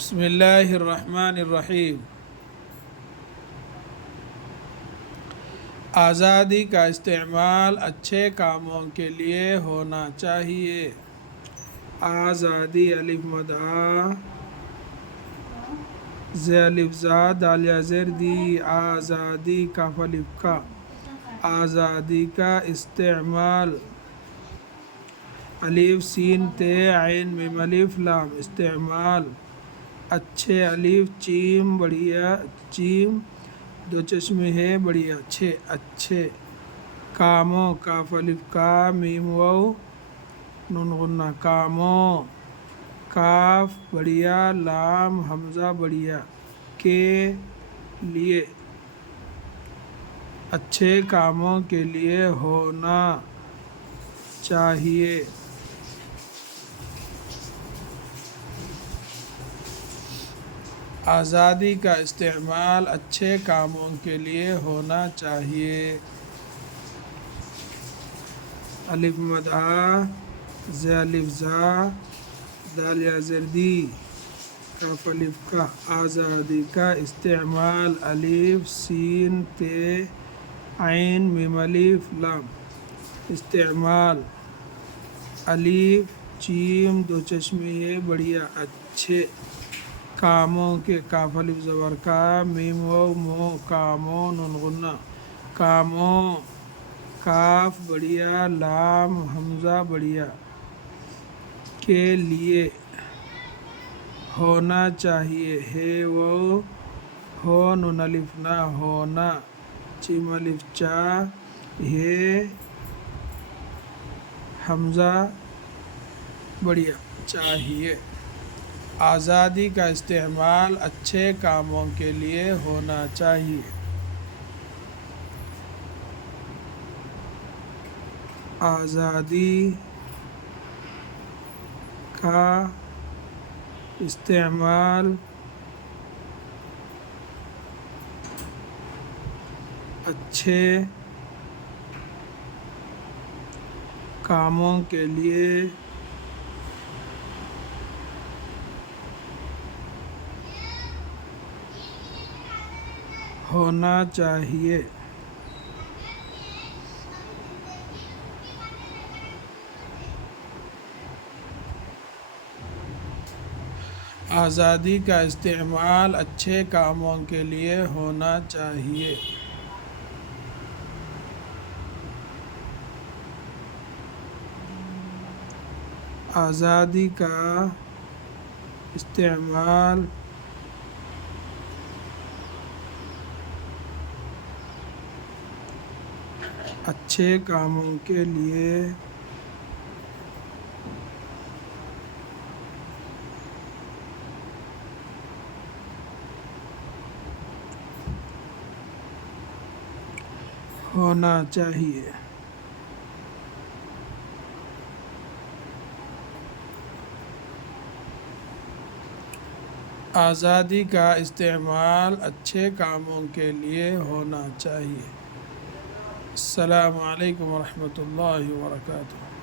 بسم اللہ الرحمن الرحیم۔ آزادی کا استعمال اچھے کاموں کے لیے ہونا چاہیے۔ آزادی الف مد آ ز الف زا دال یا زیر دی آزادی کاف الف کا آزادی کا استعمال الف سین تے عین میم الف لام استعمال اچھے الف چیم بڑھیا چیم دو چشمے ہے بڑھیا اچھے کاموں کاف الف کا میم واو نون غنہ کاموں کاف بڑھیا لام حمزہ بڑھیا کے لیے اچھے کاموں کے لیے ہونا چاہیے۔ آزادی کا استعمال اچھے کاموں کے لیے ہونا چاہیے۔ الف مد آ ز الف زا دال یا زیر دی کاف الف کا آزادی کا استعمال الف سین تے عین میم الف لام استعمال الف چیم دو چشمے ہے بڑھیا اچھے کاموں کے کاف الف زبر کا میم واو مو کاموں نون غنہ کاموں کاف بڑھیا لام حمزہ بڑھیا کے لیے ہونا چاہیے۔ ہے وہ ہو نون الف نہ ہونا چیم الف چا ہے حمزہ بڑھیا چاہیے۔ آزادی کا استعمال اچھے کاموں کے لیے ہونا چاہیے۔ آزادی کا استعمال اچھے کاموں کے لیے ہونا چاہیے۔ آزادی کا استعمال اچھے کاموں کے لیے ہونا چاہیے۔ آزادی کا استعمال اچھے کاموں کے لیے ہونا چاہیے۔ آزادی کا استعمال اچھے کاموں کے لیے ہونا چاہیے۔ السلام علیکم ورحمۃ اللہ وبرکاتہ۔